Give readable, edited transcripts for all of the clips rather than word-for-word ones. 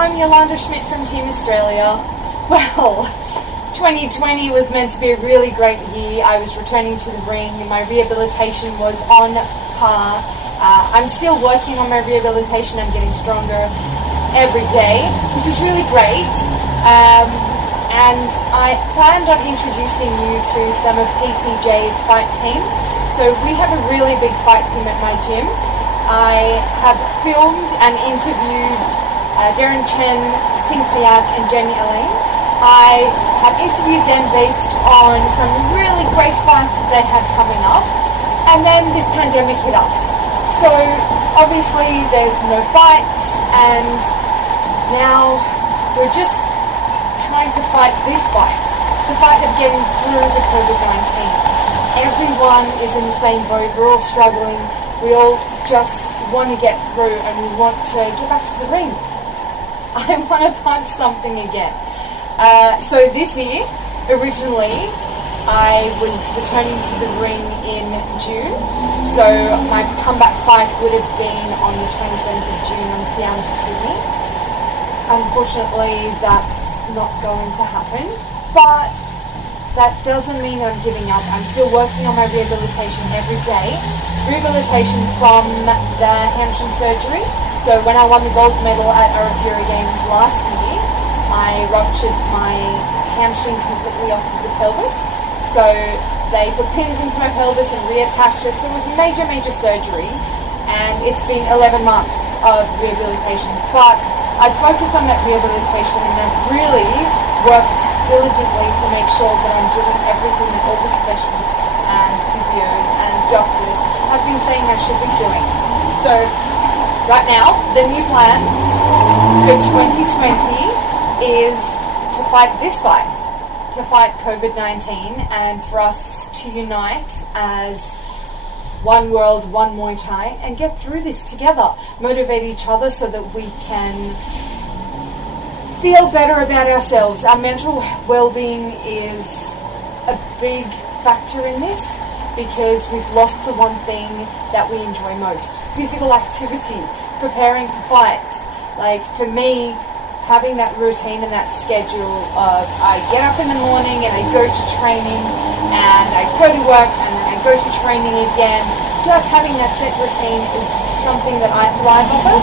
I'm Yolanda Schmidt from Team Australia. Well, 2020 was meant to be a really great year. I was returning to the ring. My rehabilitation was on par. I'm still working on my rehabilitation. I'm getting stronger every day, which is really great. And I planned on introducing you to some of PTJ's fight team. So we have a really big fight team at my gym. I have filmed and interviewed Darren Chen, Singh Payak and Jamie Elaine. I have interviewed them based on some really great fights that they had coming up. And then this pandemic hit us. So obviously there's no fights, and now we're just trying to fight this fight. The fight of getting through the COVID-19. Everyone is in the same boat. We're all struggling. We all just want to get through, and we want to get back to the ring. I want to punch something again. So this year, originally, I was returning to the ring in June. So my comeback fight would have been on the 27th of June on Siam to Sydney. Unfortunately, that's not going to happen. But that doesn't mean that I'm giving up. I'm still working on my rehabilitation every day. Rehabilitation from the hamstring surgery. So when I won the gold medal at Arafura Games last year, I ruptured my hamstring completely off of the pelvis. So they put pins into my pelvis and reattached it. So it was major surgery. And it's been 11 months of rehabilitation. But I've focused on that rehabilitation, and I've really worked diligently to make sure that I'm doing everything that all the specialists and physios and doctors have been saying I should be doing. So right now, the new plan for 2020 is to fight this fight, to fight COVID-19, and for us to unite as one world, one Muay Thai, and get through this together. Motivate each other so that we can feel better about ourselves. Our mental well-being is a big factor in this, because we've lost the one thing that we enjoy most. Physical activity, preparing for fights. Like for me, having that routine and that schedule of I get up in the morning and I go to training and I go to work and then I go to training again. Just having that set routine is something that I thrive off of.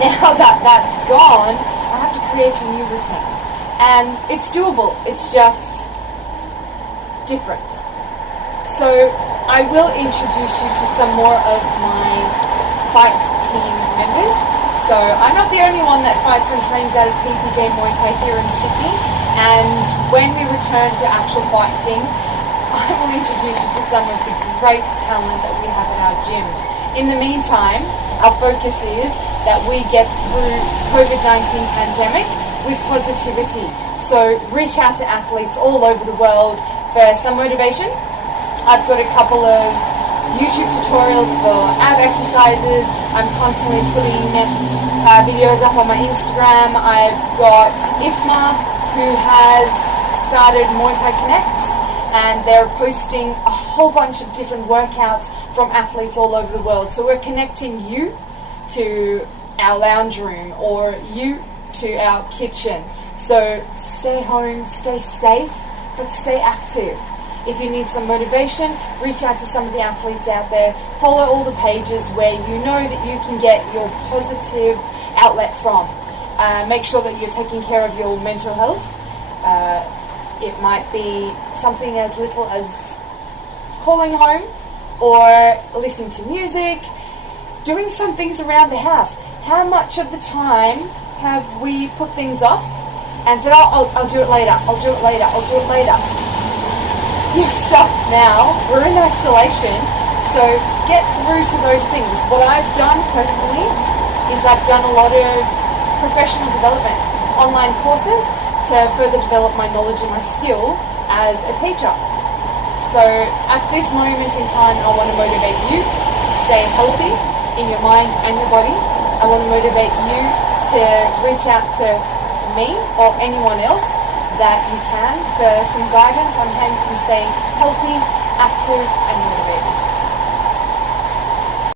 Now that that's gone, I have to create a new routine. And it's doable, it's just different. So I will introduce you to some more of my fight team members. So I'm not the only one that fights and trains out of PTJ Muay Thai here in Sydney. And when we return to actual fighting, I will introduce you to some of the great talent that we have at our gym. In the meantime, our focus is that we get through COVID-19 pandemic with positivity. So reach out to athletes all over the world for some motivation. I've got a couple of YouTube tutorials for ab exercises. I'm constantly putting videos up on my Instagram. I've got IFMA, who has started Muay Thai Connects, and they're posting a whole bunch of different workouts from athletes all over the world. So we're connecting you to our lounge room or you to our kitchen. So stay home, stay safe, but stay active. If you need some motivation, reach out to some of the athletes out there. Follow all the pages where you know that you can get your positive outlet from. Make sure that you're taking care of your mental health. It might be something as little as calling home or listening to music, doing some things around the house. How much of the time have we put things off and said, oh, I'll do it later, I'll do it later, I'll do it later. You're stuck now. We're in isolation. So get through to those things. What I've done personally is I've done a lot of professional development, online courses to further develop my knowledge and my skill as a teacher. So at this moment in time, I want to motivate you to stay healthy in your mind and your body. I want to motivate you to reach out to me or anyone else that you can for some guidance on how you can stay healthy, active,